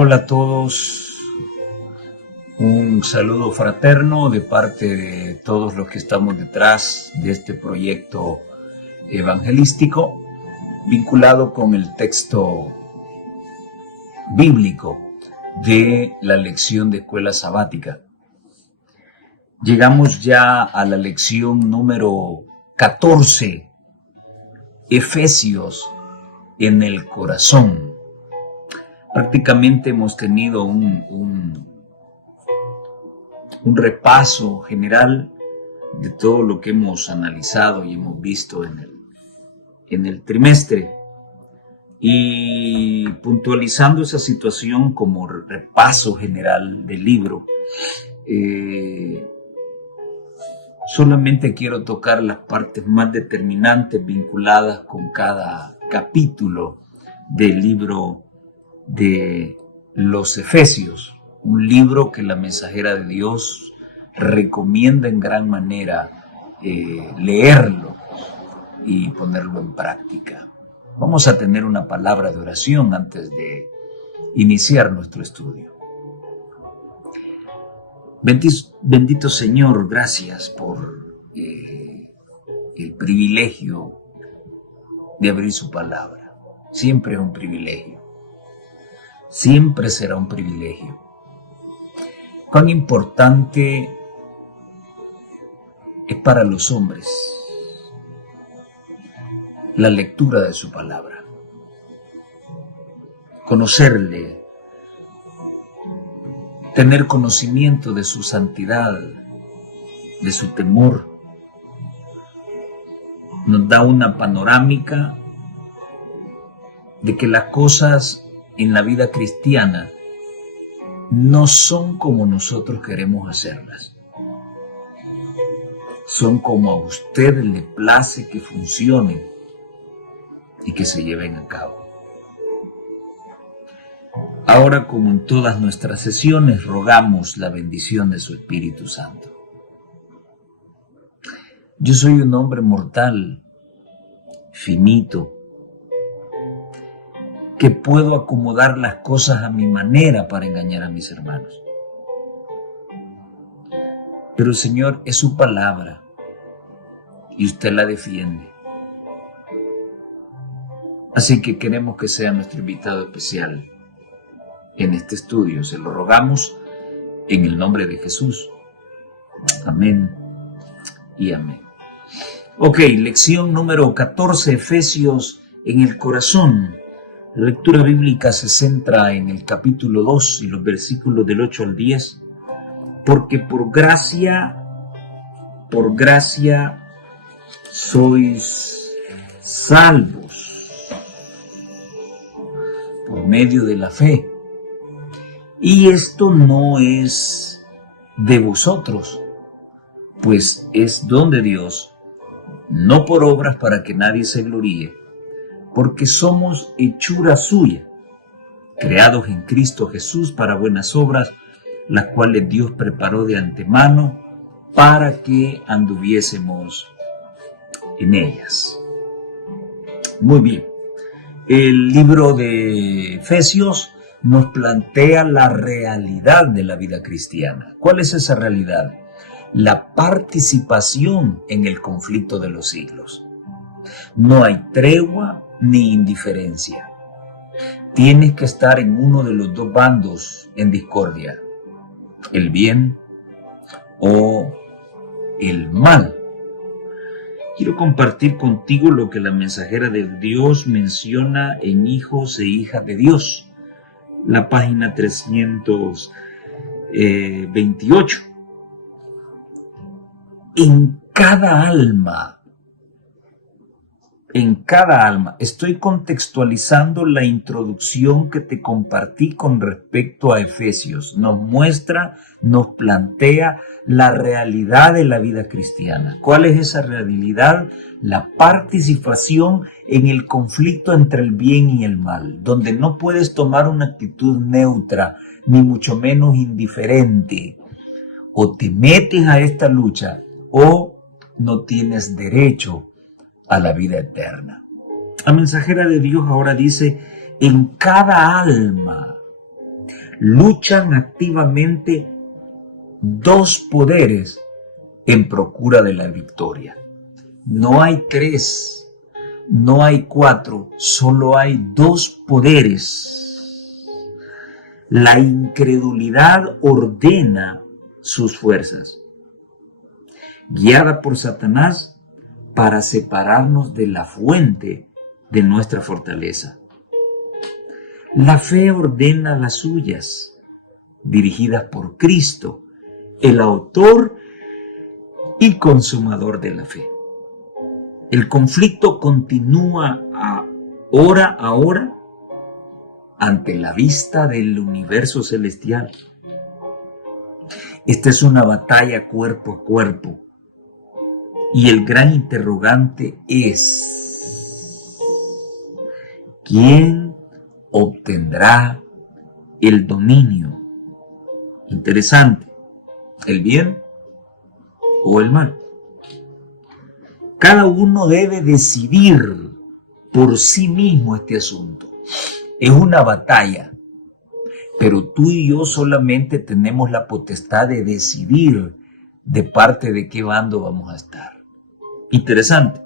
Hola a todos, un saludo fraterno de parte de todos los que estamos detrás de este proyecto evangelístico vinculado con el texto bíblico de la lección de escuela sabática. Llegamos ya a la lección número 14, Efesios en el corazón. Prácticamente hemos tenido un repaso general de todo lo que hemos analizado y hemos visto en el trimestre. Y puntualizando esa situación como repaso general del libro, solamente quiero tocar las partes más determinantes vinculadas con cada capítulo del libro de los Efesios, un libro que la mensajera de Dios recomienda en gran manera leerlo y ponerlo en práctica. Vamos a tener una palabra de oración antes de iniciar nuestro estudio. Bendito Señor, gracias por el privilegio de abrir su palabra. Siempre es un privilegio. Siempre será un privilegio. Cuán importante es para los hombres la lectura de su palabra. Conocerle, tener conocimiento de su santidad, de su temor, nos da una panorámica de que las cosas en la vida cristiana no son como nosotros queremos hacerlas. Son como a usted le place que funcionen y que se lleven a cabo. Ahora, como en todas nuestras sesiones, rogamos la bendición de su Espíritu Santo. Yo soy un hombre mortal, finito, que puedo acomodar las cosas a mi manera para engañar a mis hermanos. Pero Señor, es su palabra y usted la defiende. Así que queremos que sea nuestro invitado especial en este estudio. Se lo rogamos en el nombre de Jesús. Amén y amén. Ok, lección número 14, Efesios en el corazón. La lectura bíblica se centra en el capítulo 2 y los versículos del 8 al 10, porque por gracia sois salvos por medio de la fe. Y esto no es de vosotros, pues es don de Dios, no por obras para que nadie se gloríe, porque somos hechura suya, creados en Cristo Jesús para buenas obras, las cuales Dios preparó de antemano para que anduviésemos en ellas. Muy bien, el libro de Efesios nos plantea la realidad de la vida cristiana. ¿Cuál es esa realidad? La participación en el conflicto de los siglos. No hay tregua ni indiferencia. Tienes que estar en uno de los dos bandos en discordia, el bien o el mal. Quiero compartir contigo lo que la mensajera de Dios menciona en Hijos e Hijas de Dios, la página 328. En cada alma, estoy contextualizando la introducción que te compartí con respecto a Efesios. Nos plantea la realidad de la vida cristiana. ¿Cuál es esa realidad? La participación en el conflicto entre el bien y el mal, donde no puedes tomar una actitud neutra, ni mucho menos indiferente. O te metes a esta lucha o no tienes derecho a la vida eterna. La mensajera de Dios ahora dice, en cada alma. luchan activamente dos poderes en procura de la victoria. No hay tres, no hay cuatro, solo hay dos poderes. La incredulidad ordena sus fuerzas, guiada por Satanás para separarnos de la fuente de nuestra fortaleza. La fe ordena las suyas, dirigidas por Cristo, el autor y consumador de la fe. El conflicto continúa hora a hora ante la vista del universo celestial. Esta es una batalla cuerpo a cuerpo. Y el gran interrogante es: ¿quién obtendrá el dominio? Interesante. ¿El bien o el mal? Cada uno debe decidir por sí mismo este asunto. Es una batalla, pero tú y yo solamente tenemos la potestad de decidir de parte de qué bando vamos a estar. Interesante.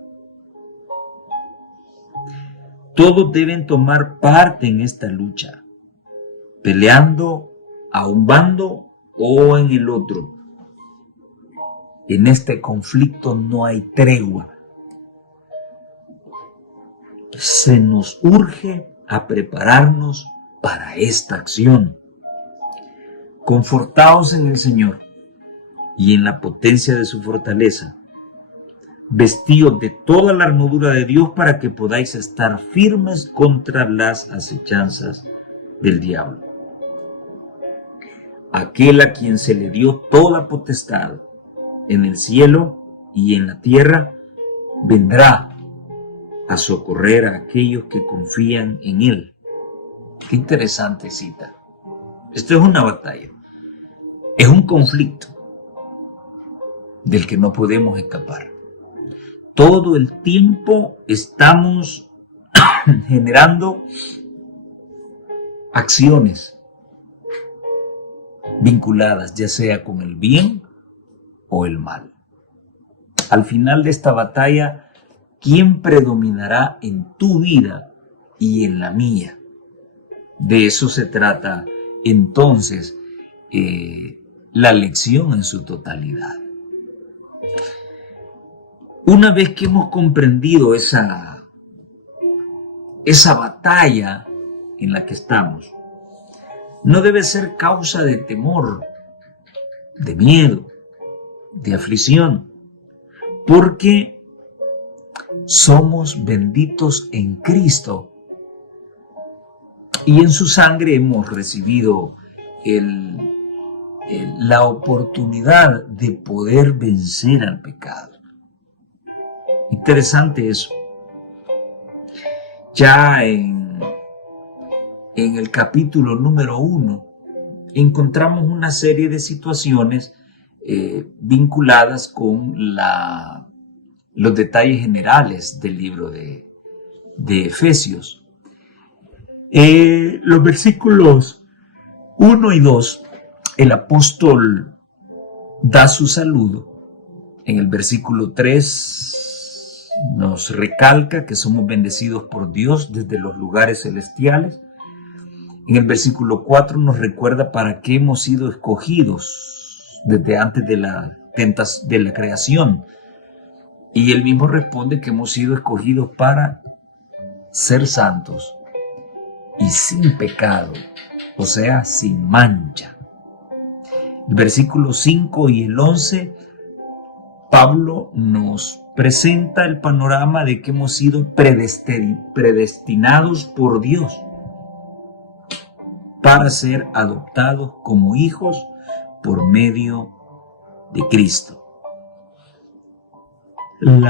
Todos deben tomar parte en esta lucha, peleando a un bando o en el otro. En este conflicto no hay tregua. Se nos urge a prepararnos para esta acción. Confortaos en el Señor y en la potencia de su fortaleza. Vestíos de toda la armadura de Dios para que podáis estar firmes contra las acechanzas del diablo. Aquel a quien se le dio toda potestad en el cielo y en la tierra, vendrá a socorrer a aquellos que confían en él. Qué interesante cita. Esto es una batalla. Es un conflicto del que no podemos escapar. Todo el tiempo estamos generando acciones vinculadas ya sea con el bien o el mal. Al final de esta batalla, ¿quién predominará en tu vida y en la mía? De eso se trata entonces la lección en su totalidad. Una vez que hemos comprendido esa batalla en la que estamos, no debe ser causa de temor, de miedo, de aflicción, porque somos benditos en Cristo y en su sangre hemos recibido la oportunidad de poder vencer al pecado. Interesante eso. Ya en el capítulo número 1 encontramos una serie de situaciones vinculadas con los detalles generales del libro de Efesios. Los versículos 1 y 2, el apóstol da su saludo. En el versículo 3 nos recalca que somos bendecidos por Dios desde los lugares celestiales. En el versículo 4 nos recuerda para qué hemos sido escogidos desde antes de la creación. Y él mismo responde que hemos sido escogidos para ser santos y sin pecado, o sea, sin mancha. El versículo 5 y el 11, Pablo nos presenta el panorama de que hemos sido predestinados por Dios para ser adoptados como hijos por medio de Cristo. El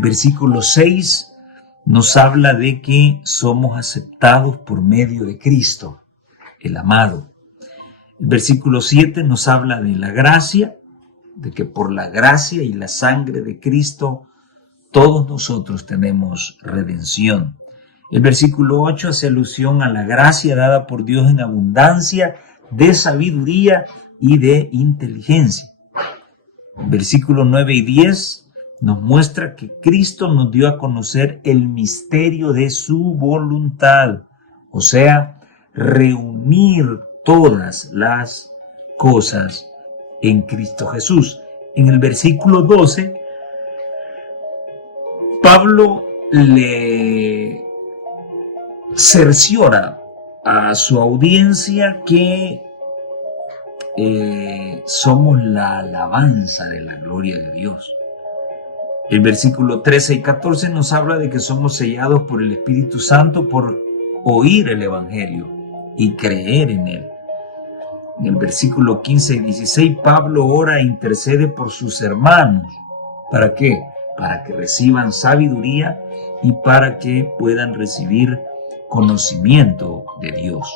versículo 6 nos habla de que somos aceptados por medio de Cristo, el amado. El versículo 7 nos habla de la gracia, de que por la gracia y la sangre de Cristo todos nosotros tenemos redención. El versículo 8 hace alusión a la gracia dada por Dios en abundancia de sabiduría y de inteligencia. Versículos 9 y 10 nos muestra que Cristo nos dio a conocer el misterio de su voluntad, o sea, reunir todas las cosas en Cristo Jesús. En el versículo 12, Pablo le cerciora a su audiencia que somos la alabanza de la gloria de Dios. El versículo 13 y 14 nos habla de que somos sellados por el Espíritu Santo por oír el Evangelio y creer en él. En el versículo 15 y 16, Pablo ora e intercede por sus hermanos. ¿Para qué? Para que reciban sabiduría y para que puedan recibir conocimiento de Dios.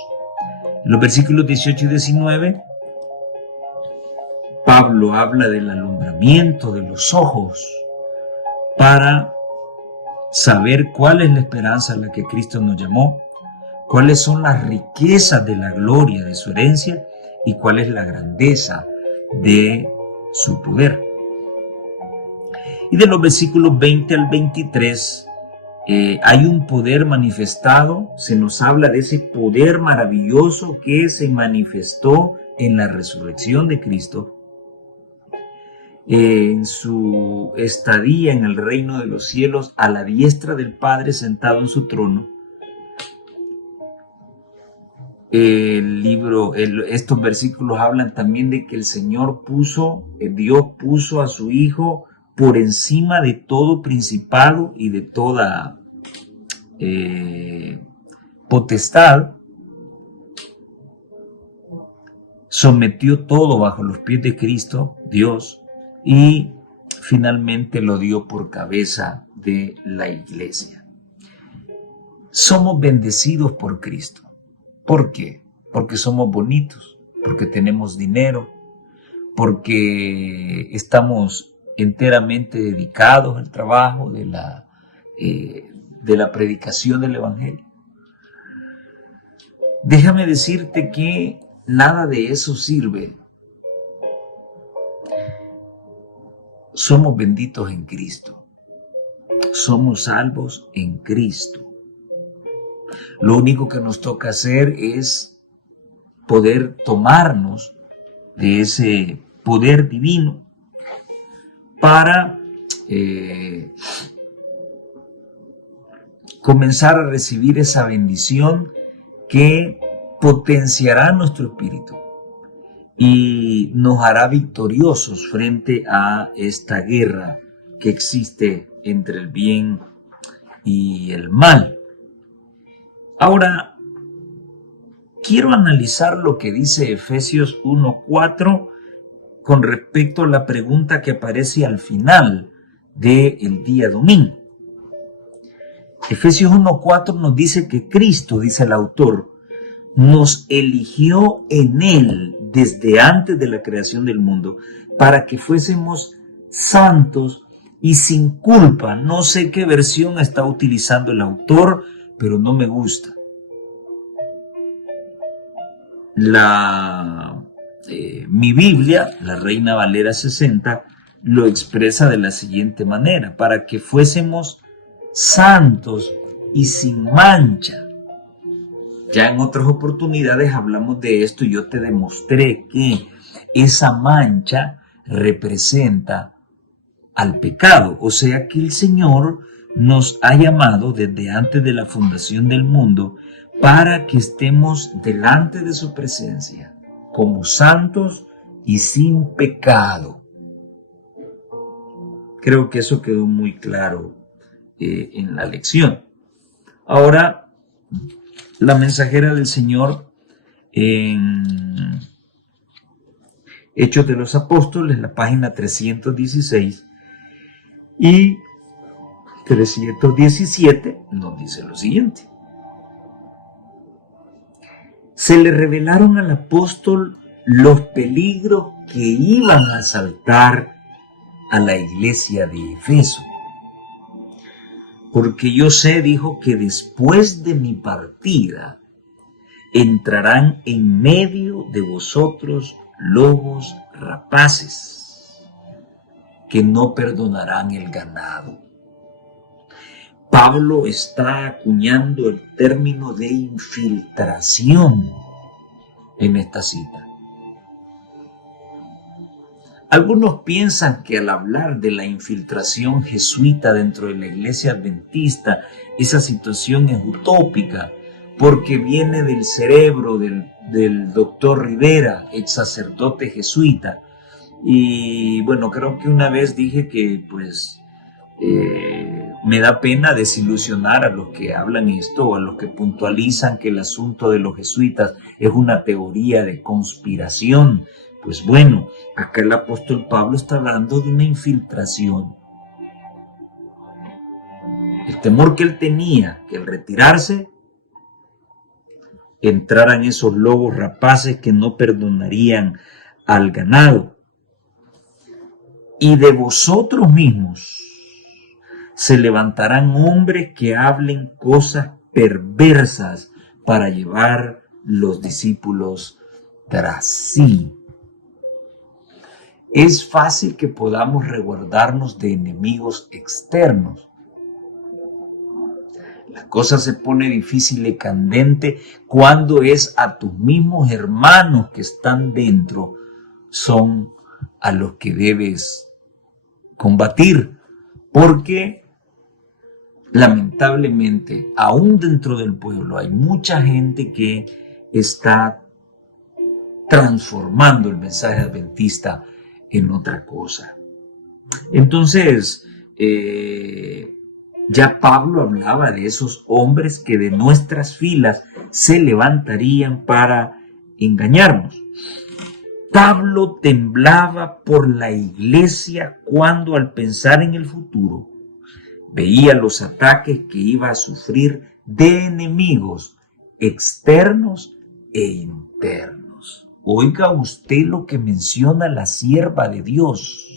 En los versículos 18 y 19, Pablo habla del alumbramiento de los ojos para saber cuál es la esperanza a la que Cristo nos llamó, cuáles son las riquezas de la gloria de su herencia y cuál es la grandeza de su poder. Y de los versículos 20 al 23 hay un poder manifestado. Se nos habla de ese poder maravilloso que se manifestó en la resurrección de Cristo, en su estadía en el reino de los cielos a la diestra del Padre sentado en su trono. Estos versículos hablan también de que el Señor Dios puso a su Hijo por encima de todo principado y de toda potestad, sometió todo bajo los pies de Cristo, Dios, y finalmente lo dio por cabeza de la iglesia. Somos bendecidos por Cristo. ¿Por qué? Porque somos bonitos, porque tenemos dinero, porque estamos enteramente dedicados al trabajo de la predicación del Evangelio. Déjame decirte que nada de eso sirve. Somos benditos en Cristo. Somos salvos en Cristo. Lo único que nos toca hacer es poder tomarnos de ese poder divino para comenzar a recibir esa bendición que potenciará nuestro espíritu y nos hará victoriosos frente a esta guerra que existe entre el bien y el mal. Ahora, quiero analizar lo que dice Efesios 1:4 con respecto a la pregunta que aparece al final del día domingo. Efesios 1:4 nos dice que Cristo, dice el autor, nos eligió en Él desde antes de la creación del mundo para que fuésemos santos y sin culpa. No sé qué versión está utilizando el autor, pero no me gusta. Mi Biblia, la Reina Valera 60, lo expresa de la siguiente manera: para que fuésemos santos y sin mancha. Ya en otras oportunidades hablamos de esto y yo te demostré que esa mancha representa al pecado. O sea que el Señor nos ha llamado desde antes de la fundación del mundo para que estemos delante de su presencia como santos y sin pecado. Creo que eso quedó muy claro en la lección. Ahora, la mensajera del Señor en Hechos de los Apóstoles, la página 316 y 317, nos dice lo siguiente: se le revelaron al apóstol los peligros que iban a asaltar a la iglesia de Efeso. Porque yo sé, dijo, que después de mi partida entrarán en medio de vosotros lobos rapaces, que no perdonarán el ganado. Pablo está acuñando el término de infiltración en esta cita. Algunos piensan que al hablar de la infiltración jesuita dentro de la iglesia adventista, esa situación es utópica, porque viene del cerebro del doctor Rivera, ex sacerdote jesuita. Y bueno, creo que una vez dije que me da pena desilusionar a los que hablan esto o a los que puntualizan que el asunto de los jesuitas es una teoría de conspiración. Pues bueno, acá el apóstol Pablo está hablando de una infiltración. El temor que él tenía, que al retirarse entraran esos lobos rapaces que no perdonarían al ganado. Y de vosotros mismos se levantarán hombres que hablen cosas perversas para llevar los discípulos tras sí. Es fácil que podamos resguardarnos de enemigos externos. La cosa se pone difícil y candente cuando es a tus mismos hermanos que están dentro, son a los que debes combatir, porque lamentablemente aún dentro del pueblo hay mucha gente que está transformando el mensaje adventista en otra cosa. Entonces, ya Pablo hablaba de esos hombres que de nuestras filas se levantarían para engañarnos. Pablo temblaba por la iglesia cuando, al pensar en el futuro, veía los ataques que iba a sufrir de enemigos externos e internos. Oiga usted lo que menciona la sierva de Dios.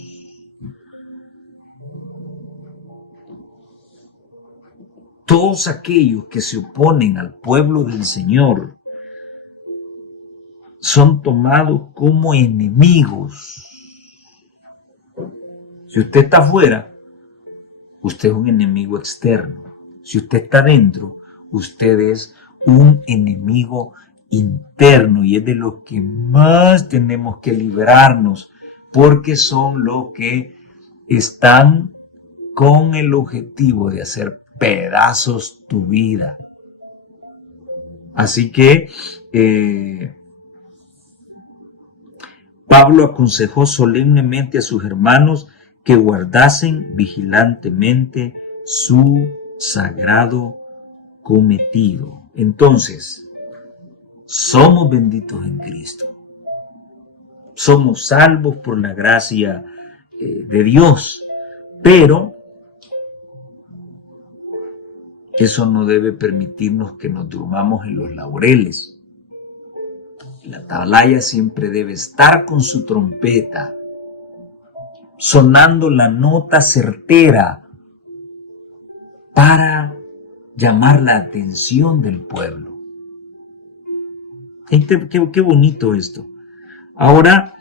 Todos aquellos que se oponen al pueblo del Señor son tomados como enemigos. Si usted está afuera, usted es un enemigo externo. Si usted está dentro, usted es un enemigo interno, y es de los que más tenemos que librarnos, porque son los que están con el objetivo de hacer pedazos tu vida. Así que Pablo aconsejó solemnemente a sus hermanos que guardasen vigilantemente su sagrado cometido. Entonces, somos benditos en Cristo. Somos salvos por la gracia de Dios, pero eso no debe permitirnos que nos durmamos en los laureles. La atalaya siempre debe estar con su trompeta, sonando la nota certera para llamar la atención del pueblo. Qué bonito esto. Ahora,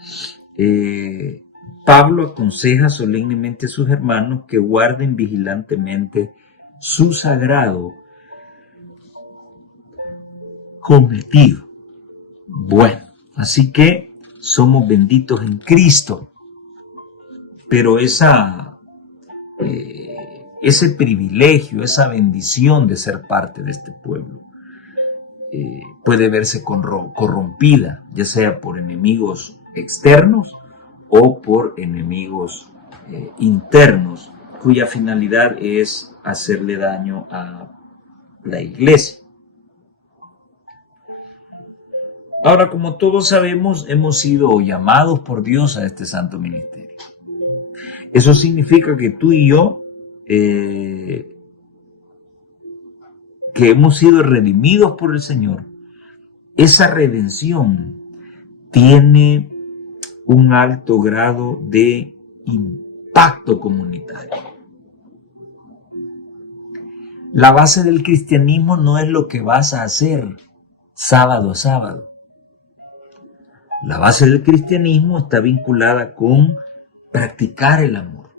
Pablo aconseja solemnemente a sus hermanos que guarden vigilantemente su sagrado cometido. Bueno, así que somos benditos en Cristo, pero ese privilegio, esa bendición de ser parte de este pueblo puede verse corrompida, ya sea por enemigos externos o por enemigos internos, cuya finalidad es hacerle daño a la iglesia. Ahora, como todos sabemos, hemos sido llamados por Dios a este santo ministerio. Eso significa que tú y yo, que hemos sido redimidos por el Señor, esa redención tiene un alto grado de impacto comunitario. La base del cristianismo no es lo que vas a hacer sábado a sábado. La base del cristianismo está vinculada con practicar el amor.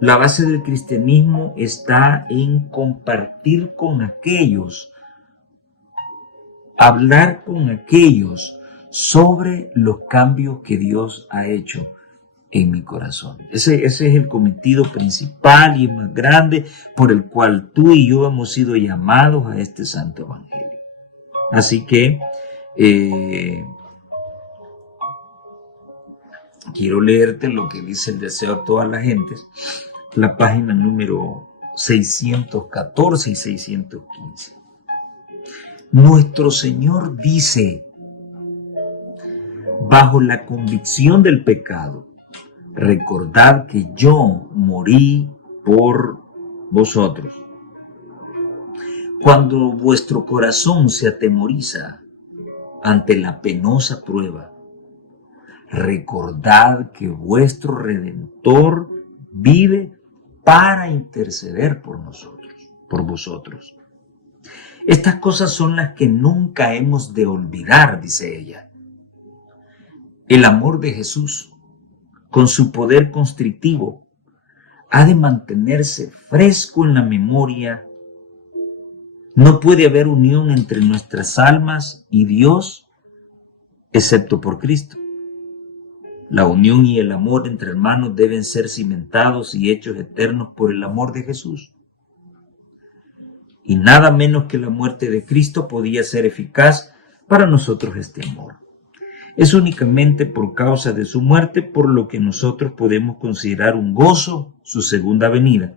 La base del cristianismo está en compartir con aquellos, hablar con aquellos sobre los cambios que Dios ha hecho en mi corazón. Ese es el cometido principal y más grande por el cual tú y yo hemos sido llamados a este santo evangelio. Así que quiero leerte lo que dice el deseo a todas las gentes, la página número 614 y 615. Nuestro Señor dice, bajo la convicción del pecado, recordad que yo morí por vosotros. Cuando vuestro corazón se atemoriza ante la penosa prueba, recordad que vuestro Redentor vive para interceder por nosotros, por vosotros. Estas cosas son las que nunca hemos de olvidar, dice ella. El amor de Jesús, con su poder constrictivo, ha de mantenerse fresco en la memoria. No puede haber unión entre nuestras almas y Dios, excepto por Cristo. La unión y el amor entre hermanos deben ser cimentados y hechos eternos por el amor de Jesús. Y nada menos que la muerte de Cristo podía ser eficaz para nosotros este amor. Es únicamente por causa de su muerte por lo que nosotros podemos considerar un gozo su segunda venida.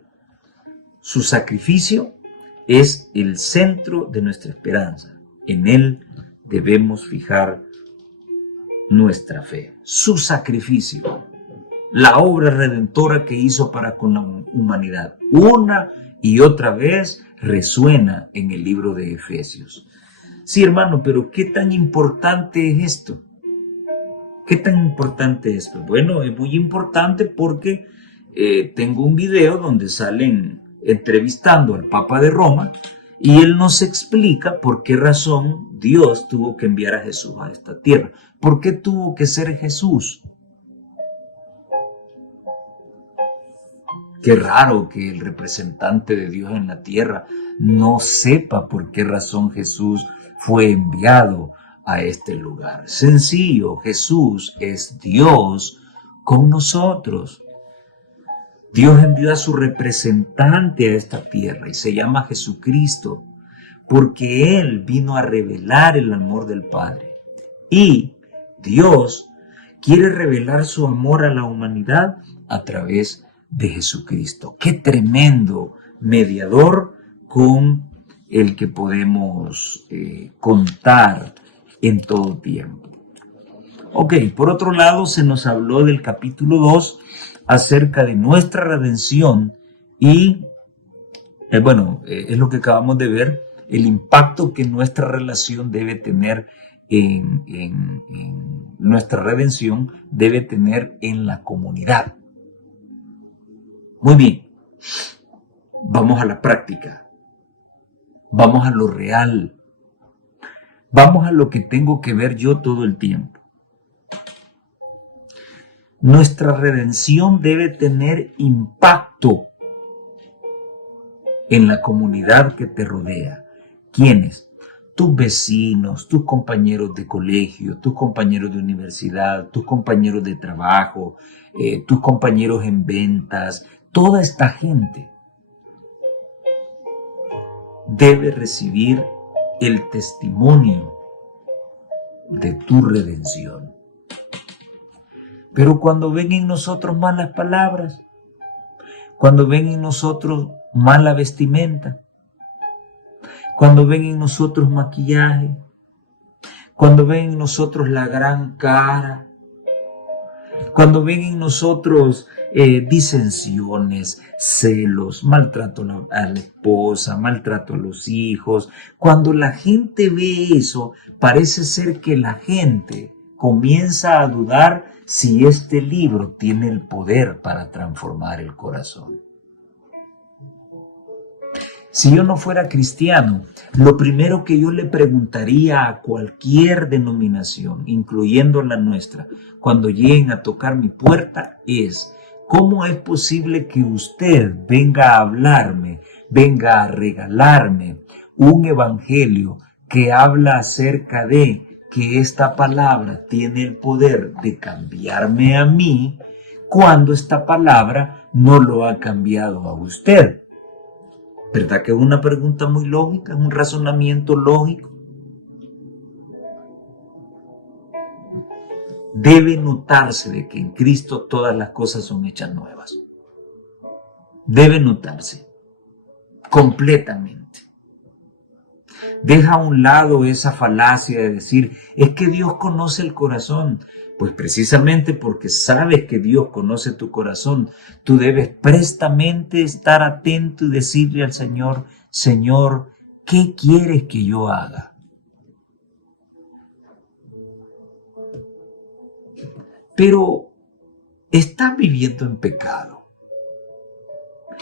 Su sacrificio es el centro de nuestra esperanza. En él debemos fijar nuestra fe. Su sacrificio, la obra redentora que hizo para con la humanidad, una y otra vez resuena en el libro de Efesios. Sí, hermano, pero ¿qué tan importante es esto? ¿Qué tan importante es esto? Bueno, es muy importante porque tengo un video donde salen entrevistando al Papa de Roma y él nos explica por qué razón Dios tuvo que enviar a Jesús a esta tierra. ¿Por qué tuvo que ser Jesús? Qué raro que el representante de Dios en la tierra no sepa por qué razón Jesús fue enviado a este lugar. Sencillo, Jesús es Dios con nosotros. Dios envió a su representante a esta tierra y se llama Jesucristo porque Él vino a revelar el amor del Padre. Y Dios quiere revelar su amor a la humanidad a través de Jesucristo. Qué tremendo mediador con el que podemos contar en todo tiempo. Ok, por otro lado se nos habló del capítulo 2 acerca de nuestra redención y, es lo que acabamos de ver, el impacto que nuestra relación debe tener en nuestra redención debe tener en la comunidad. Muy bien, vamos a la práctica, vamos a lo real, vamos a lo que tengo que ver yo todo el tiempo. Nuestra redención debe tener impacto en la comunidad que te rodea. ¿Quiénes? Tus vecinos, tus compañeros de colegio, tus compañeros de universidad, tus compañeros de trabajo, tus compañeros en ventas. Toda esta gente debe recibir el testimonio de tu redención. Pero cuando ven en nosotros malas palabras, cuando ven en nosotros mala vestimenta, cuando ven en nosotros maquillaje, cuando ven en nosotros la gran cara, cuando ven en nosotros disensiones, celos, maltrato a la esposa, maltrato a los hijos, cuando la gente ve eso, parece ser que la gente comienza a dudar si este libro tiene el poder para transformar el corazón. Si yo no fuera cristiano, lo primero que yo le preguntaría a cualquier denominación, incluyendo la nuestra, cuando lleguen a tocar mi puerta es: ¿cómo es posible que usted venga a hablarme, venga a regalarme un evangelio que habla acerca de que esta palabra tiene el poder de cambiarme a mí, cuando esta palabra no lo ha cambiado a usted? ¿Verdad que es una pregunta muy lógica, un razonamiento lógico? Debe notarse de que en Cristo todas las cosas son hechas nuevas. Debe notarse completamente. Deja a un lado esa falacia de decir, es que Dios conoce el corazón. Pues precisamente porque sabes que Dios conoce tu corazón, tú debes prestamente estar atento y decirle al Señor, Señor, ¿qué quieres que yo haga? Pero estás viviendo en pecado.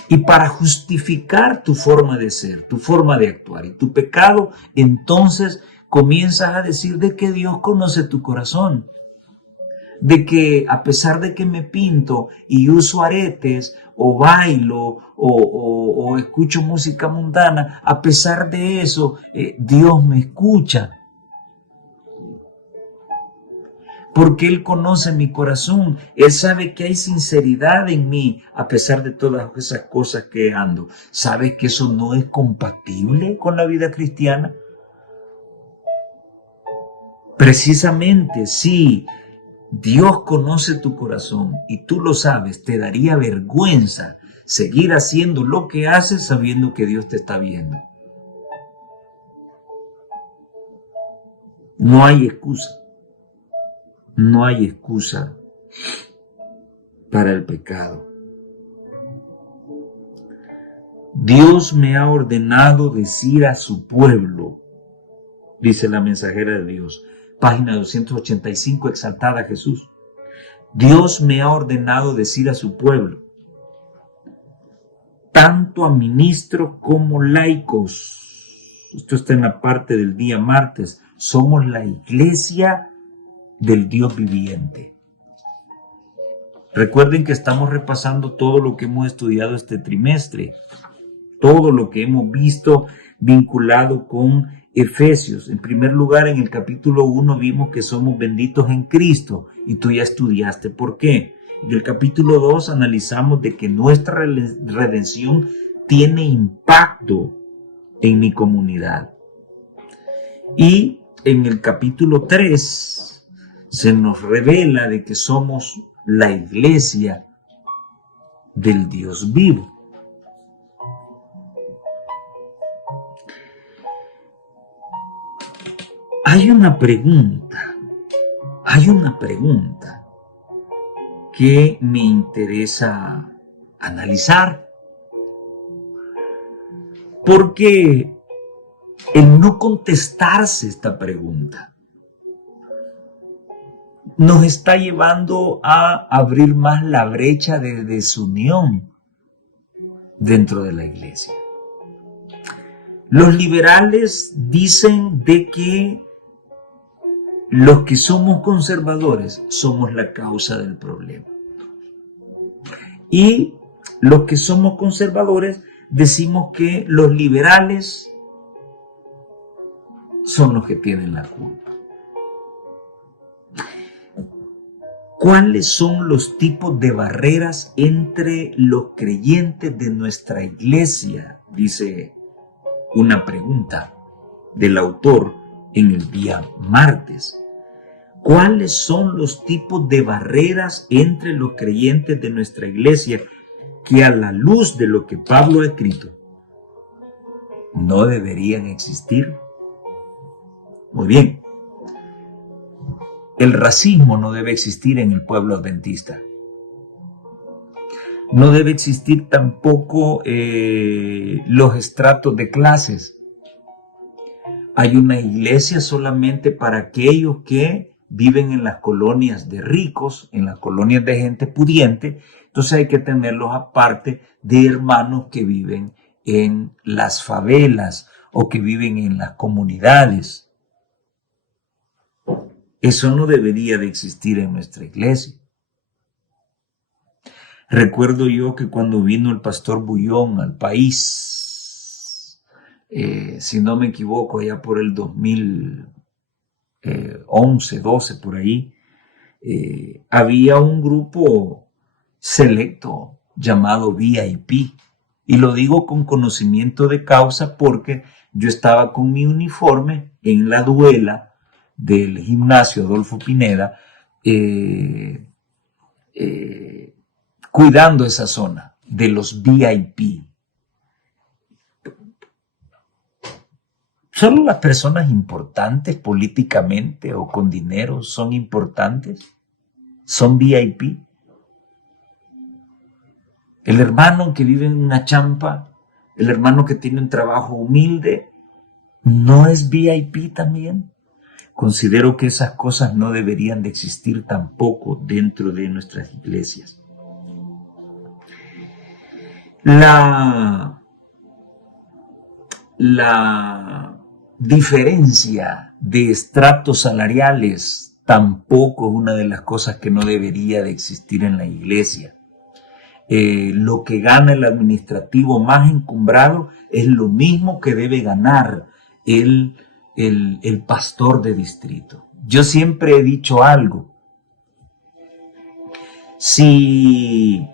Y para justificar tu forma de ser, tu forma de actuar y tu pecado, entonces comienzas a decir de que Dios conoce tu corazón. De que a pesar de que me pinto y uso aretes o bailo o escucho música mundana, a pesar de eso, Dios me escucha. Porque Él conoce mi corazón, Él sabe que hay sinceridad en mí, a pesar de todas esas cosas que ando. ¿Sabe que eso no es compatible con la vida cristiana? Precisamente, sí, Dios conoce tu corazón y tú lo sabes, te daría vergüenza seguir haciendo lo que haces sabiendo que Dios te está viendo. No hay excusa. No hay excusa para el pecado. Dios me ha ordenado decir a su pueblo, dice la mensajera de Dios, página 285, exaltada Jesús. Dios me ha ordenado decir a su pueblo, tanto a ministros como laicos. Esto está en la parte del día martes. Somos la iglesia del Dios viviente. Recuerden que estamos repasando todo lo que hemos estudiado este trimestre, todo lo que hemos visto vinculado con Efesios. En primer lugar, en el capítulo 1 vimos que somos benditos en Cristo y tú ya estudiaste por qué. En el capítulo 2 analizamos de que nuestra redención tiene impacto en mi comunidad. Y en el capítulo 3 se nos revela de que somos la iglesia del Dios vivo. Hay una pregunta que me interesa analizar, porque el no contestarse esta pregunta nos está llevando a abrir más la brecha de desunión dentro de la iglesia. Los liberales dicen de que los que somos conservadores somos la causa del problema. Y los que somos conservadores decimos que los liberales son los que tienen la culpa. ¿Cuáles son los tipos de barreras entre los creyentes de nuestra iglesia? Dice una pregunta del autor en el día martes. ¿Cuáles son los tipos de barreras entre los creyentes de nuestra iglesia que a la luz de lo que Pablo ha escrito no deberían existir? Muy bien. El racismo no debe existir en el pueblo adventista. No debe existir tampoco los estratos de clases. Hay una iglesia solamente para aquellos que viven en las colonias de ricos, en las colonias de gente pudiente. Entonces hay que tenerlos aparte de hermanos que viven en las favelas o que viven en las comunidades. Eso no debería de existir en nuestra iglesia. Recuerdo yo que cuando vino el pastor Bullón al país, si no me equivoco, allá por el 2011, 12, por ahí, había un grupo selecto llamado VIP. Y lo digo con conocimiento de causa porque yo estaba con mi uniforme en la duela del gimnasio Adolfo Pineda, cuidando esa zona de los VIP. ¿Solo las personas importantes políticamente o con dinero son importantes? ¿Son VIP? El hermano que vive en una champa, el hermano que tiene un trabajo humilde, ¿no es VIP también? Considero que esas cosas no deberían de existir tampoco dentro de nuestras iglesias. La diferencia de estratos salariales tampoco es una de las cosas que no debería de existir en la iglesia. Lo que gana el administrativo más encumbrado es lo mismo que debe ganar el pastor de distrito. Yo siempre he dicho algo. Si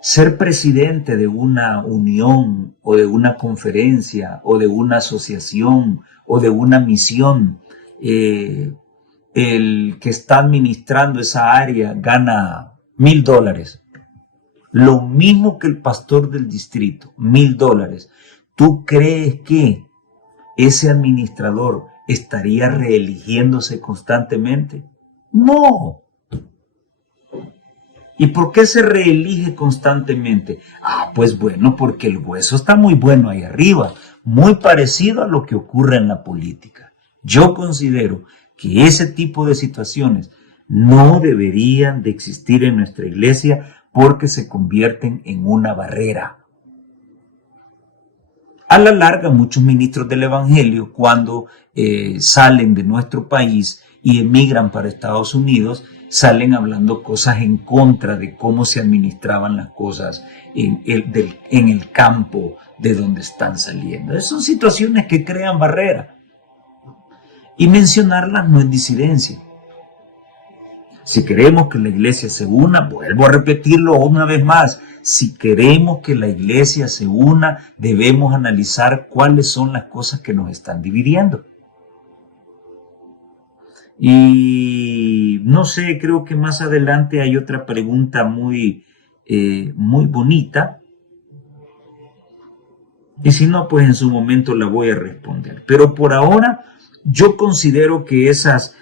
ser presidente de una unión o de una conferencia o de una asociación o de una misión, el que está administrando esa área gana $1,000, lo mismo que el pastor del distrito, $1,000. ¿Tú crees que ese administrador estaría reeligiéndose constantemente? No. ¿Y por qué se reelige constantemente? Pues bueno, porque el hueso está muy bueno ahí arriba, muy parecido a lo que ocurre en la política. Yo considero que ese tipo de situaciones no deberían de existir en nuestra iglesia porque se convierten en una barrera. A la larga, muchos ministros del Evangelio, cuando salen de nuestro país y emigran para Estados Unidos, salen hablando cosas en contra de cómo se administraban las cosas en el campo de donde están saliendo. Esas son situaciones que crean barreras. Y mencionarlas no es disidencia. Si queremos que la iglesia se una, vuelvo a repetirlo una vez más, si queremos que la iglesia se una, debemos analizar cuáles son las cosas que nos están dividiendo. Y no sé, creo que más adelante hay otra pregunta muy bonita. Y si no, pues en su momento la voy a responder. Pero por ahora, yo considero que esas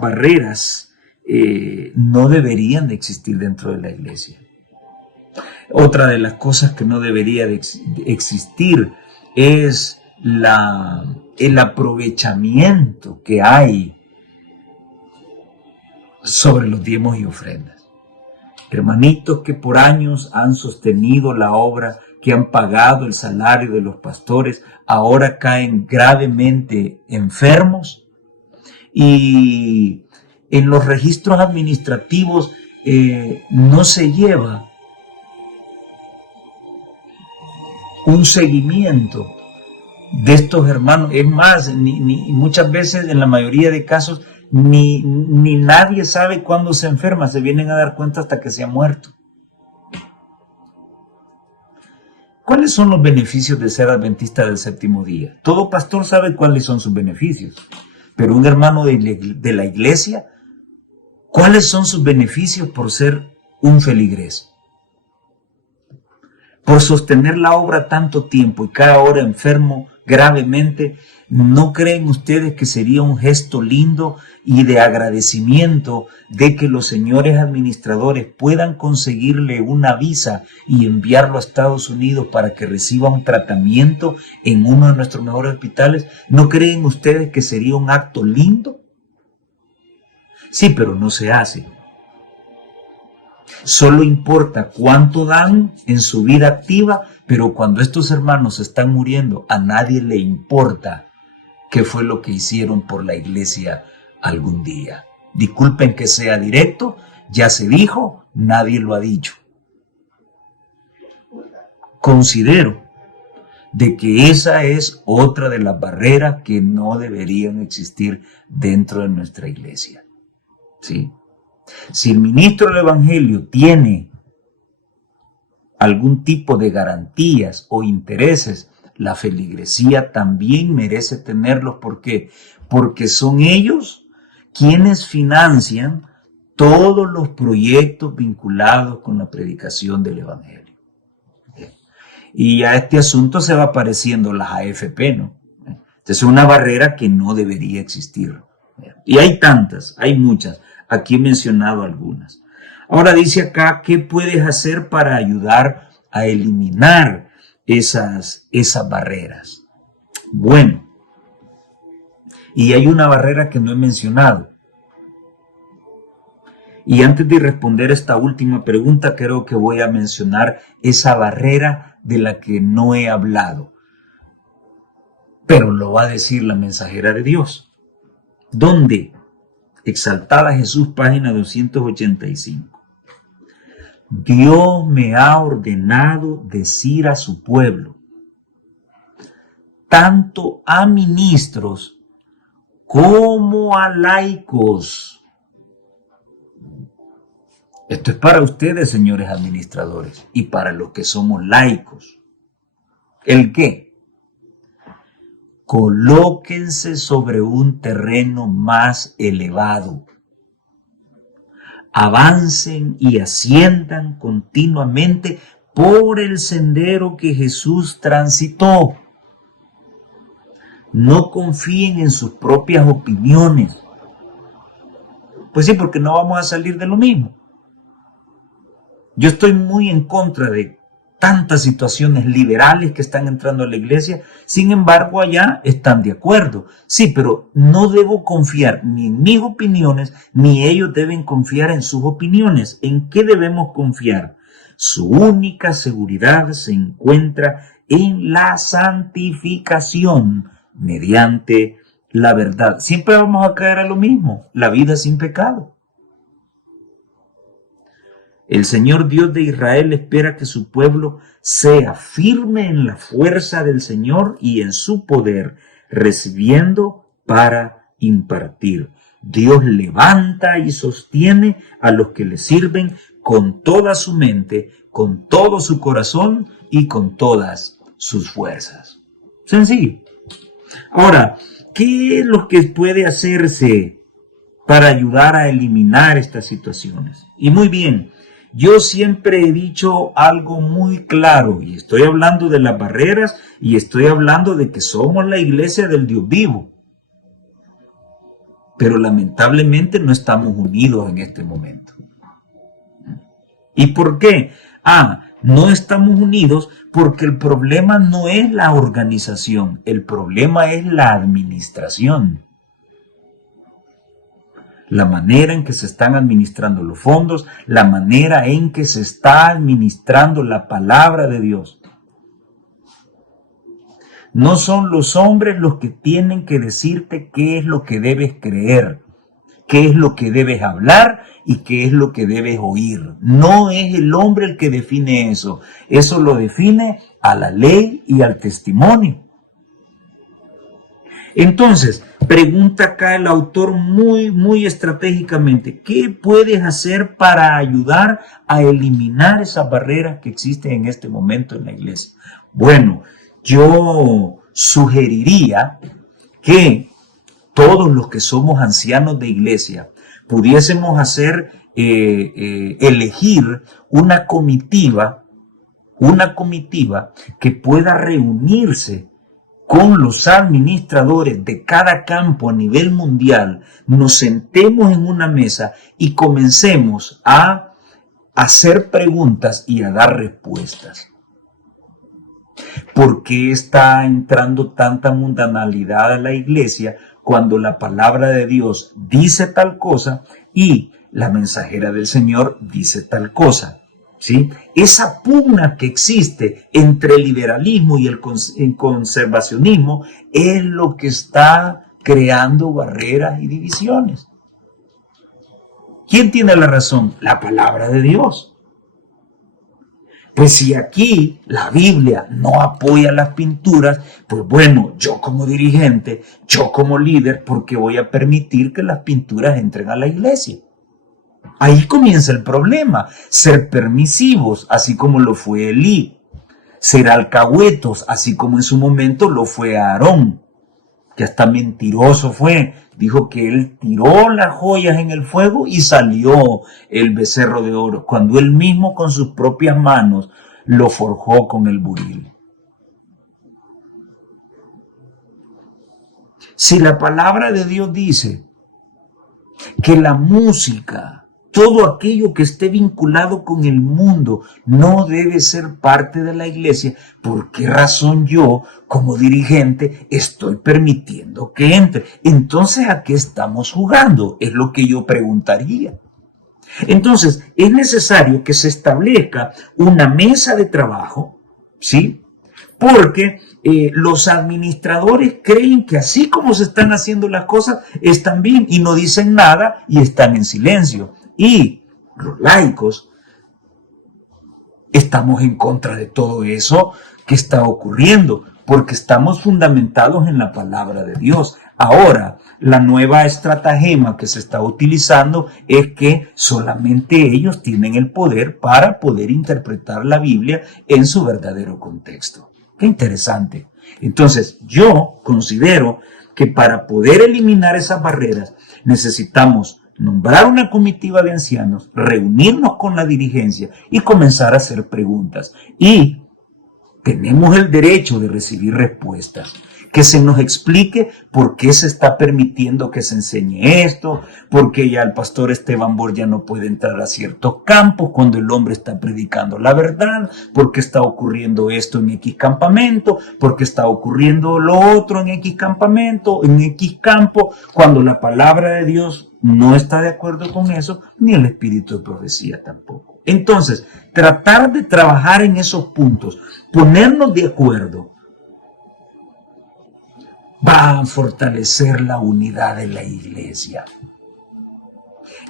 barreras no deberían de existir dentro de la iglesia. Otra de las cosas que no debería de existir es el aprovechamiento que hay sobre los diezmos y ofrendas. Hermanitos que por años han sostenido la obra, que han pagado el salario de los pastores, ahora caen gravemente enfermos y en los registros administrativos no se lleva un seguimiento de estos hermanos. Es más, muchas veces, en la mayoría de casos, ni nadie sabe cuándo se enferma, se vienen a dar cuenta hasta que se ha muerto. ¿Cuáles son los beneficios de ser adventista del séptimo día? Todo pastor sabe cuáles son sus beneficios, pero un hermano de la iglesia, ¿cuáles son sus beneficios por ser un feligrés? Por sostener la obra tanto tiempo y cada hora enfermo gravemente, ¿no creen ustedes que sería un gesto lindo y de agradecimiento de que los señores administradores puedan conseguirle una visa y enviarlo a Estados Unidos para que reciba un tratamiento en uno de nuestros mejores hospitales? ¿No creen ustedes que sería un acto lindo? Sí, pero no se hace. Solo importa cuánto dan en su vida activa, pero cuando estos hermanos están muriendo, a nadie le importa qué fue lo que hicieron por la iglesia algún día. Disculpen que sea directo, ya se dijo, nadie lo ha dicho. Considero de que esa es otra de las barreras que no deberían existir dentro de nuestra iglesia. ¿Sí? Si el ministro del Evangelio tiene algún tipo de garantías o intereses, la feligresía también merece tenerlos. ¿Por qué? Porque son ellos quienes financian todos los proyectos vinculados con la predicación del Evangelio. Y a este asunto se va pareciendo las AFP, ¿no? Entonces es una barrera que no debería existir. Y hay tantas, hay muchas. Aquí he mencionado algunas. Ahora dice acá, ¿qué puedes hacer para ayudar a eliminar esas barreras? Bueno, y hay una barrera que no he mencionado. Y antes de responder esta última pregunta, creo que voy a mencionar esa barrera de la que no he hablado. Pero lo va a decir la mensajera de Dios. ¿Dónde? Exaltada Jesús, página 285. Dios me ha ordenado decir a su pueblo, tanto a ministros como a laicos. Esto es para ustedes, señores administradores, y para los que somos laicos. ¿El qué? Colóquense sobre un terreno más elevado. Avancen y asciendan continuamente por el sendero que Jesús transitó. No confíen en sus propias opiniones. Pues sí, porque no vamos a salir de lo mismo. Yo estoy muy en contra de tantas situaciones liberales que están entrando a la iglesia. Sin embargo, allá están de acuerdo. Sí, pero no debo confiar ni en mis opiniones, ni ellos deben confiar en sus opiniones. ¿En qué debemos confiar? Su única seguridad se encuentra en la santificación mediante la verdad. Siempre vamos a caer a lo mismo, la vida sin pecado. El Señor Dios de Israel espera que su pueblo sea firme en la fuerza del Señor y en su poder, recibiendo para impartir. Dios levanta y sostiene a los que le sirven con toda su mente, con todo su corazón y con todas sus fuerzas. Sencillo. Ahora, ¿qué es lo que puede hacerse para ayudar a eliminar estas situaciones? Y muy bien, yo siempre he dicho algo muy claro, y estoy hablando de las barreras, y estoy hablando de que somos la iglesia del Dios vivo. Pero lamentablemente no estamos unidos en este momento. ¿Y por qué? No estamos unidos porque el problema no es la organización, el problema es la administración. La manera en que se están administrando los fondos, la manera en que se está administrando la palabra de Dios. No son los hombres los que tienen que decirte qué es lo que debes creer, qué es lo que debes hablar y qué es lo que debes oír. No es el hombre el que define eso. Eso lo define a la ley y al testimonio. Entonces, pregunta acá el autor muy estratégicamente, ¿qué puedes hacer para ayudar a eliminar esas barreras que existen en este momento en la iglesia? Bueno, yo sugeriría que todos los que somos ancianos de iglesia pudiésemos elegir una comitiva que pueda reunirse con los administradores de cada campo a nivel mundial, nos sentemos en una mesa y comencemos a hacer preguntas y a dar respuestas. ¿Por qué está entrando tanta mundanalidad a la iglesia cuando la palabra de Dios dice tal cosa y la mensajera del Señor dice tal cosa. ¿Sí? Esa pugna que existe entre el liberalismo y el conservacionismo es lo que está creando barreras y divisiones. ¿Quién tiene la razón? La palabra de Dios. Pues si aquí la Biblia no apoya las pinturas, pues bueno, yo como dirigente, yo como líder, ¿por qué voy a permitir que las pinturas entren a la iglesia? Ahí comienza el problema, ser permisivos, así como lo fue Elí, ser alcahuetos, así como en su momento lo fue Aarón, que hasta mentiroso fue, dijo que él tiró las joyas en el fuego y salió el becerro de oro, cuando él mismo con sus propias manos lo forjó con el buril. Si la palabra de Dios dice que la música, todo aquello que esté vinculado con el mundo no debe ser parte de la iglesia, ¿por qué razón yo, como dirigente, estoy permitiendo que entre? Entonces, ¿a qué estamos jugando? Es lo que yo preguntaría. Entonces, es necesario que se establezca una mesa de trabajo, ¿sí? Porque los administradores creen que así como se están haciendo las cosas, están bien y no dicen nada y están en silencio. Y los laicos estamos en contra de todo eso que está ocurriendo, porque estamos fundamentados en la palabra de Dios. Ahora, la nueva estratagema que se está utilizando es que solamente ellos tienen el poder para poder interpretar la Biblia en su verdadero contexto. Qué interesante. Entonces, yo considero que para poder eliminar esas barreras necesitamos nombrar una comitiva de ancianos, reunirnos con la dirigencia y comenzar a hacer preguntas. Y tenemos el derecho de recibir respuestas. Que se nos explique por qué se está permitiendo que se enseñe esto, por qué ya el pastor Esteban Borja no puede entrar a ciertos campos cuando el hombre está predicando la verdad, por qué está ocurriendo esto en X campamento, por qué está ocurriendo lo otro en X campamento, en X campo, cuando la palabra de Dios no está de acuerdo con eso, ni el espíritu de profecía tampoco. Entonces, tratar de trabajar en esos puntos, ponernos de acuerdo, va a fortalecer la unidad de la iglesia.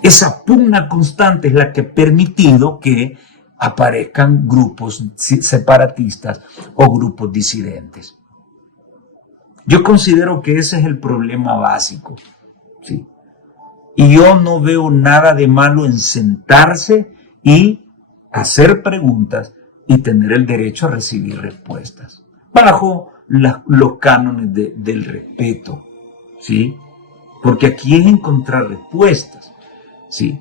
Esa pugna constante es la que ha permitido que aparezcan grupos separatistas o grupos disidentes. Yo considero que ese es el problema básico, ¿sí? Y yo no veo nada de malo en sentarse y hacer preguntas y tener el derecho a recibir respuestas, bajo los cánones del respeto, ¿sí? Porque aquí es encontrar respuestas, ¿sí?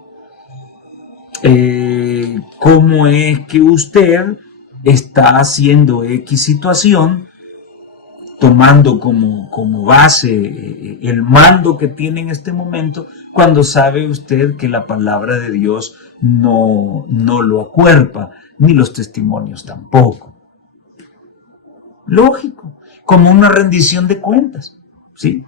¿Cómo es que usted está haciendo X situación, tomando como base el mando que tiene en este momento, cuando sabe usted que la palabra de Dios no lo acuerpa, ni los testimonios tampoco? Lógico, como una rendición de cuentas, ¿sí?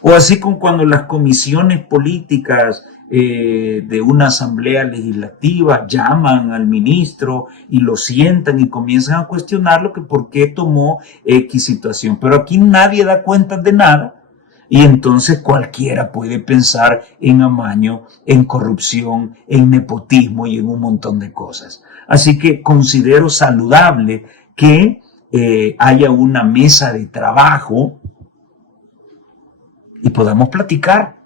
O así como cuando las comisiones políticas de una asamblea legislativa llaman al ministro y lo sientan y comienzan a cuestionarlo que por qué tomó X situación. Pero aquí nadie da cuentas de nada y entonces cualquiera puede pensar en amaño, en corrupción, en nepotismo y en un montón de cosas. Así que considero saludable que haya una mesa de trabajo y podamos platicar,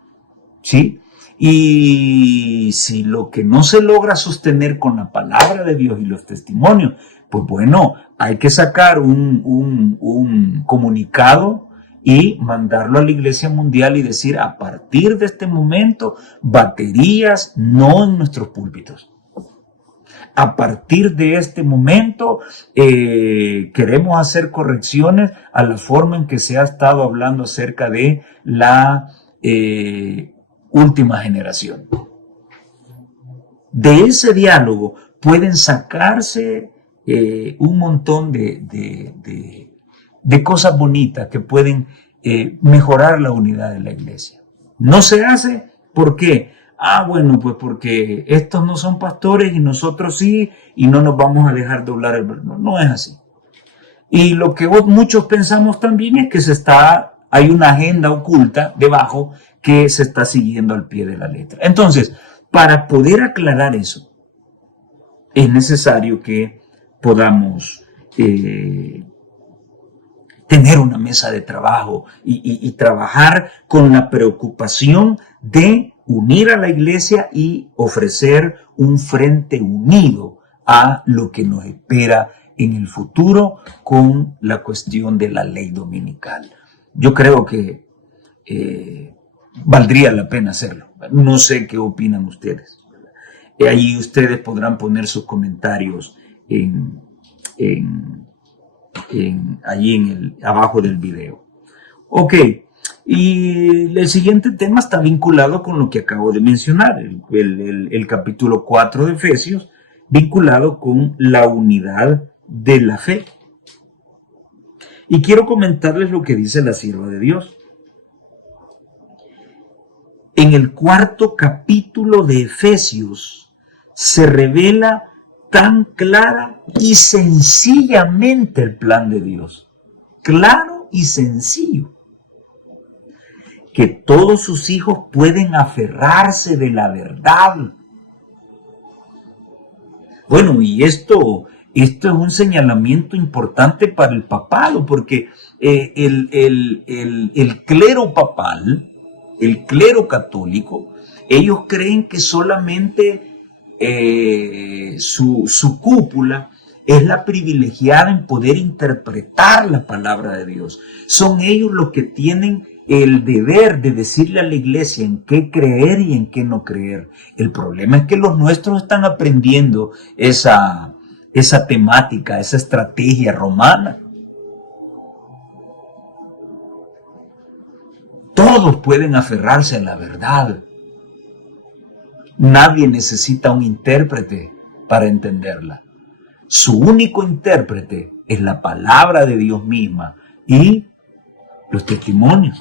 ¿sí? Y si lo que no se logra sostener con la palabra de Dios y los testimonios, pues bueno, hay que sacar un comunicado y mandarlo a la Iglesia Mundial y decir, a partir de este momento, baterías no en nuestros púlpitos. A partir de este momento queremos hacer correcciones a la forma en que se ha estado hablando acerca de la última generación. De ese diálogo pueden sacarse un montón de cosas bonitas que pueden mejorar la unidad de la iglesia. No se hace, ¿por qué? Bueno, pues porque estos no son pastores y nosotros sí, y no nos vamos a dejar doblar el brazo. No, no es así. Y lo que muchos pensamos también es que hay una agenda oculta debajo que se está siguiendo al pie de la letra. Entonces, para poder aclarar eso, es necesario que podamos tener una mesa de trabajo y trabajar con la preocupación de unir a la iglesia y ofrecer un frente unido a lo que nos espera en el futuro con la cuestión de la ley dominical. Yo creo que valdría la pena hacerlo. No sé qué opinan ustedes. Ahí ustedes podrán poner sus comentarios allí abajo del video. Ok, y el siguiente tema está vinculado con lo que acabo de mencionar, el capítulo 4 de Efesios, vinculado con la unidad de la fe. Y quiero comentarles lo que dice la sierva de Dios. En el 4 capítulo de Efesios se revela tan clara y sencillamente el plan de Dios. Claro y sencillo. Que todos sus hijos pueden aferrarse de la verdad. Bueno, y esto es un señalamiento importante para el papado, porque el clero papal, el clero católico, ellos creen que solamente su cúpula es la privilegiada en poder interpretar la palabra de Dios. Son ellos los que tienen el deber de decirle a la iglesia en qué creer y en qué no creer. El problema es que los nuestros están aprendiendo esa temática, esa estrategia romana. Todos pueden aferrarse a la verdad. Nadie necesita un intérprete para entenderla. Su único intérprete es la palabra de Dios misma y los testimonios.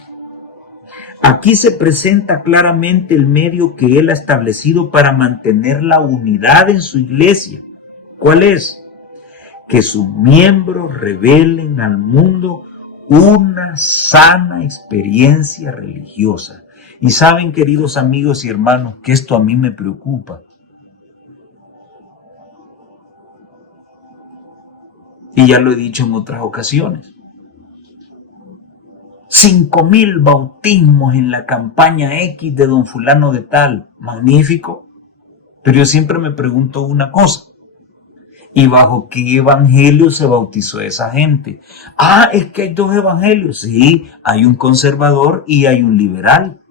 Aquí se presenta claramente el medio que Él ha establecido para mantener la unidad en su iglesia. ¿Cuál es? Que sus miembros revelen al mundo una sana experiencia religiosa. Y saben, queridos amigos y hermanos, que esto a mí me preocupa. Y ya lo he dicho en otras ocasiones. 5,000 bautismos en la campaña X de don fulano de tal. Magnífico. Pero yo siempre me pregunto una cosa. ¿Y bajo qué evangelio se bautizó esa gente? Es que hay dos evangelios. Sí, hay un conservador y hay un liberal.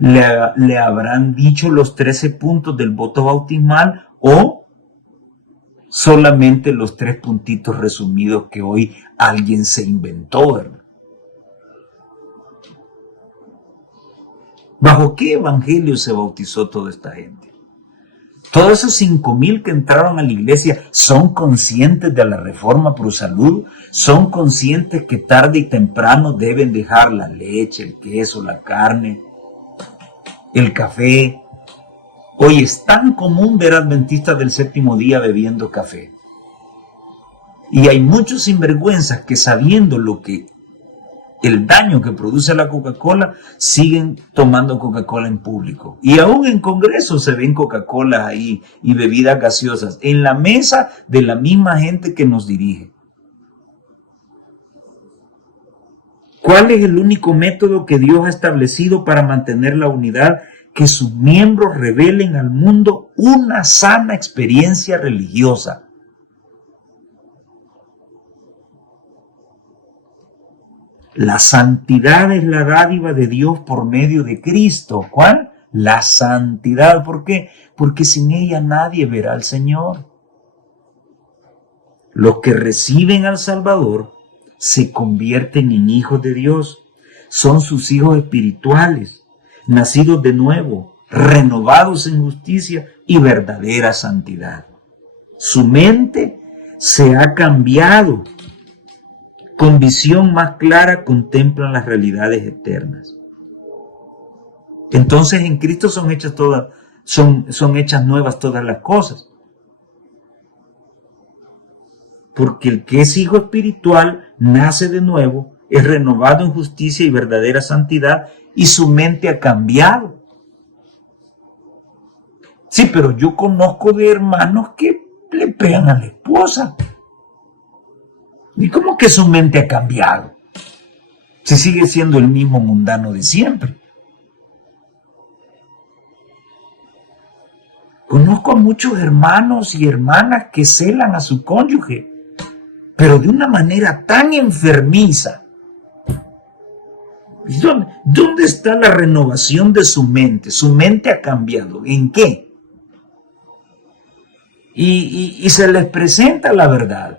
¿Le habrán dicho los 13 puntos del voto bautismal o solamente los 3 puntitos resumidos que hoy alguien se inventó, ¿verdad? ¿Bajo qué evangelio se bautizó toda esta gente? Todos esos 5,000 que entraron a la iglesia son conscientes de la reforma pro salud, son conscientes que tarde y temprano deben dejar la leche, el queso, la carne, el café. Hoy es tan común ver adventistas del séptimo día bebiendo café. Y hay muchos sinvergüenzas que, sabiendo el daño que produce la Coca-Cola, siguen tomando Coca-Cola en público. Y aún en Congreso se ven Coca-Cola ahí y bebidas gaseosas en la mesa de la misma gente que nos dirige. ¿Cuál es el único método que Dios ha establecido para mantener la unidad? Que sus miembros revelen al mundo una sana experiencia religiosa. La santidad es la dádiva de Dios por medio de Cristo. ¿Cuál? La santidad. ¿Por qué? Porque sin ella nadie verá al Señor. Los que reciben al Salvador se convierten en hijos de Dios. Son sus hijos espirituales, nacidos de nuevo, renovados en justicia y verdadera santidad. Su mente se ha cambiado. Con visión más clara contemplan las realidades eternas. Entonces en Cristo son hechas nuevas todas las cosas. Porque el que es hijo espiritual nace de nuevo, es renovado en justicia y verdadera santidad, y su mente ha cambiado. Sí, pero yo conozco de hermanos que le pegan a la esposa. ¿Y cómo que su mente ha cambiado? Si sigue siendo el mismo mundano de siempre. Conozco a muchos hermanos y hermanas que celan a su cónyuge, pero de una manera tan enfermiza. ¿Dónde está la renovación de su mente? Su mente ha cambiado. ¿En qué? Y se les presenta la verdad.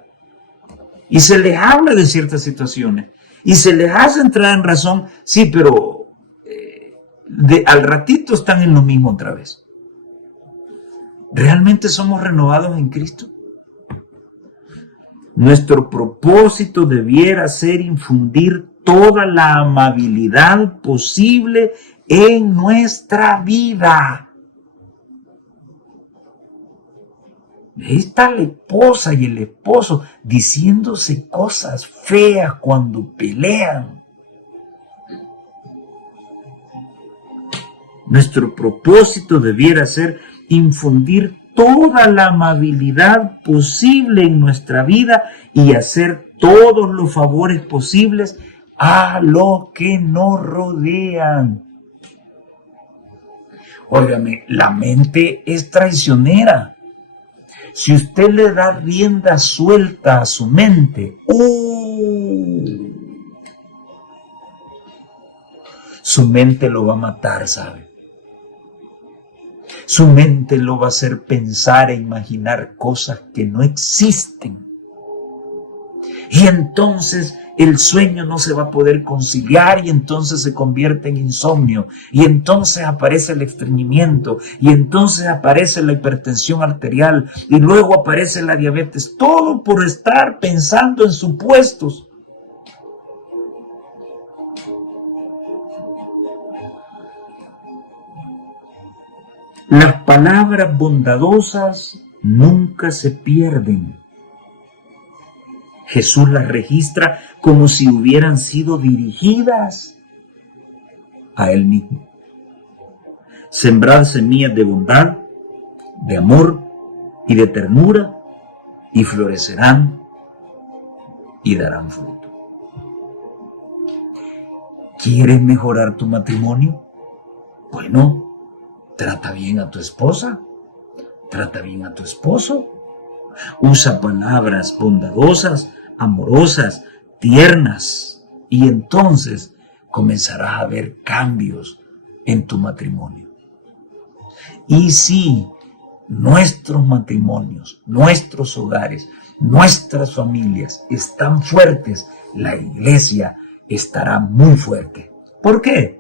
Y se les habla de ciertas situaciones. Y se les hace entrar en razón. Sí, pero al ratito están en lo mismo otra vez. ¿Realmente somos renovados en Cristo? Nuestro propósito debiera ser infundir toda la amabilidad posible en nuestra vida. Ahí está la esposa y el esposo diciéndose cosas feas cuando pelean. Nuestro propósito debiera ser infundir toda la amabilidad posible en nuestra vida y hacer todos los favores posibles a los que nos rodean. Óigame, la mente es traicionera. Si usted le da rienda suelta a su mente, su mente lo va a matar, ¿sabe? Su mente lo va a hacer pensar e imaginar cosas que no existen. Y entonces el sueño no se va a poder conciliar y entonces se convierte en insomnio. Y entonces aparece el estreñimiento y entonces aparece la hipertensión arterial y luego aparece la diabetes. Todo por estar pensando en supuestos. Las palabras bondadosas nunca se pierden. Jesús las registra como si hubieran sido dirigidas a Él mismo. Sembrad semillas de bondad, de amor y de ternura, y florecerán y darán fruto. ¿Quieres mejorar tu matrimonio? Bueno, trata bien a tu esposa, trata bien a tu esposo. Usa palabras bondadosas, amorosas, tiernas, y entonces comenzarás a ver cambios en tu matrimonio. Y si nuestros matrimonios, nuestros hogares, nuestras familias están fuertes, la iglesia estará muy fuerte. ¿Por qué?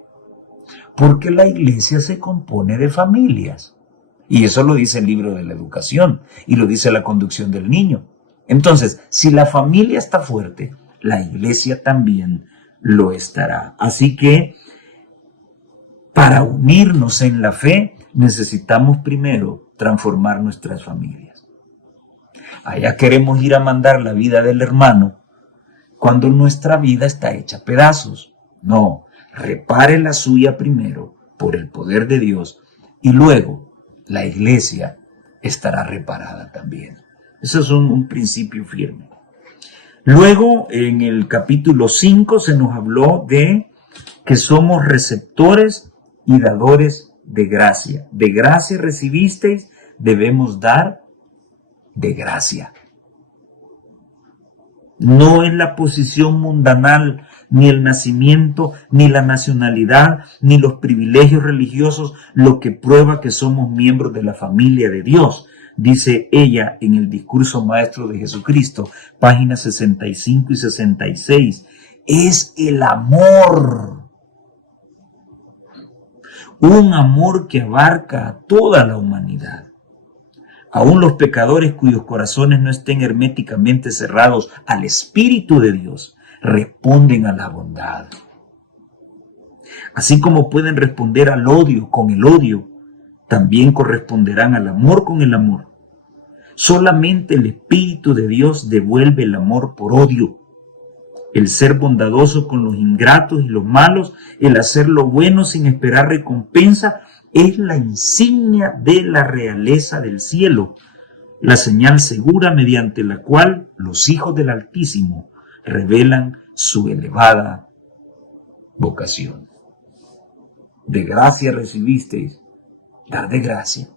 Porque la iglesia se compone de familias. Y eso lo dice el libro de la educación y lo dice la conducción del niño. Entonces, si la familia está fuerte, la iglesia también lo estará. Así que, para unirnos en la fe, necesitamos primero transformar nuestras familias. Allá queremos ir a mandar la vida del hermano cuando nuestra vida está hecha pedazos. No, repare la suya primero por el poder de Dios y luego la iglesia estará reparada también. Eso es un principio firme. Luego, en el capítulo 5 se nos habló de que somos receptores y dadores de gracia. De gracia recibisteis, debemos dar de gracia. No es la posición mundanal, ni el nacimiento, ni la nacionalidad, ni los privilegios religiosos lo que prueba que somos miembros de la familia de Dios, dice ella en el discurso maestro de Jesucristo, páginas 65 y 66. Es el amor. Un amor que abarca a toda la humanidad. Aún los pecadores cuyos corazones no estén herméticamente cerrados al Espíritu de Dios responden a la bondad. Así como pueden responder al odio con el odio, también corresponderán al amor con el amor. Solamente el Espíritu de Dios devuelve el amor por odio. El ser bondadoso con los ingratos y los malos, el hacer lo bueno sin esperar recompensa, es la insignia de la realeza del cielo, la señal segura mediante la cual los hijos del Altísimo revelan su elevada vocación. De gracia recibisteis, dar de gracia.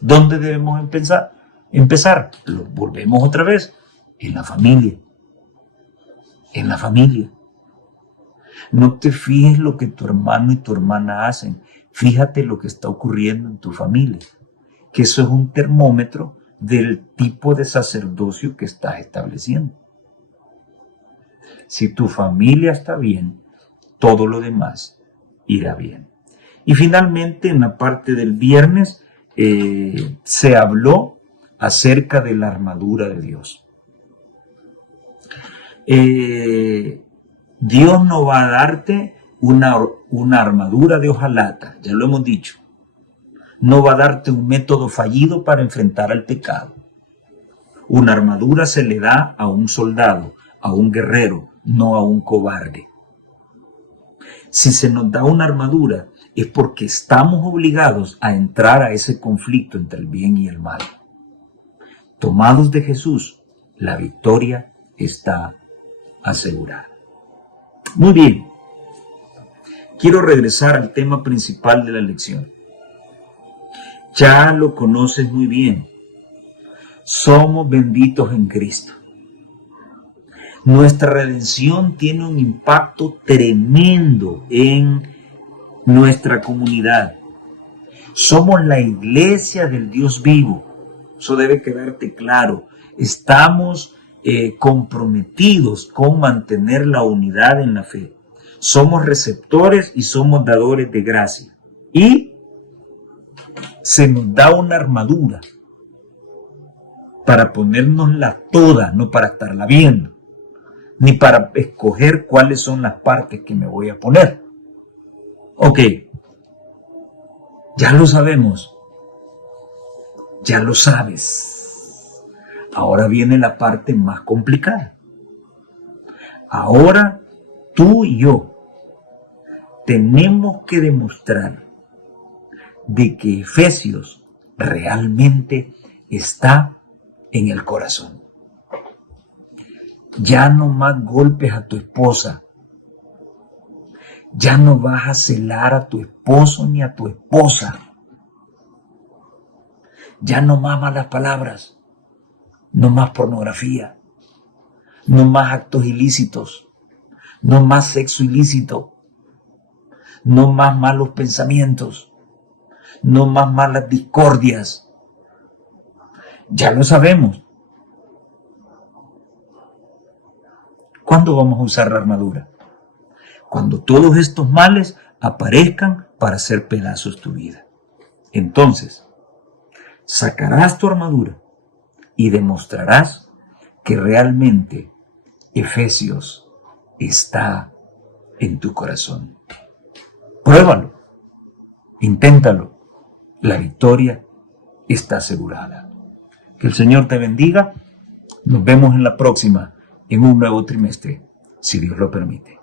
¿Dónde debemos empezar? Lo volvemos otra vez, en la familia. En la familia. No te fijes lo que tu hermano y tu hermana hacen. Fíjate lo que está ocurriendo en tu familia. Que eso es un termómetro del tipo de sacerdocio que estás estableciendo. Si tu familia está bien, todo lo demás irá bien. Y finalmente, en la parte del viernes, se habló acerca de la armadura de Dios. Dios no va a darte una armadura de hojalata, ya lo hemos dicho. No va a darte un método fallido para enfrentar al pecado. Una armadura se le da a un soldado, a un guerrero, no a un cobarde. Si se nos da una armadura, es porque estamos obligados a entrar a ese conflicto entre el bien y el mal. Tomados de Jesús, la victoria está asegurada. Muy bien. Quiero regresar al tema principal de la lección. Ya lo conoces muy bien. Somos benditos en Cristo. Nuestra redención tiene un impacto tremendo en nuestra comunidad. Somos la iglesia del Dios vivo. Eso debe quedarte claro. Estamos comprometidos con mantener la unidad en la fe. Somos receptores y somos dadores de gracia. Y se nos da una armadura para ponérnosla toda, no para estarla viendo, ni para escoger cuáles son las partes que me voy a poner. Ok, ya lo sabemos, ya lo sabes. Ahora viene la parte más complicada. Ahora tú y yo tenemos que demostrar de que Efesios realmente está en el corazón. Ya no más golpes a tu esposa. Ya no vas a celar a tu esposo ni a tu esposa. Ya no más malas palabras. No más pornografía. No más actos ilícitos. No más sexo ilícito. No más malos pensamientos. No más malas discordias. Ya lo sabemos. ¿Cuándo vamos a usar la armadura? Cuando todos estos males aparezcan para hacer pedazos tu vida. Entonces, sacarás tu armadura y demostrarás que realmente Efesios está en tu corazón. Pruébalo, inténtalo. La victoria está asegurada. Que el Señor te bendiga. Nos vemos en la próxima, en un nuevo trimestre, si Dios lo permite.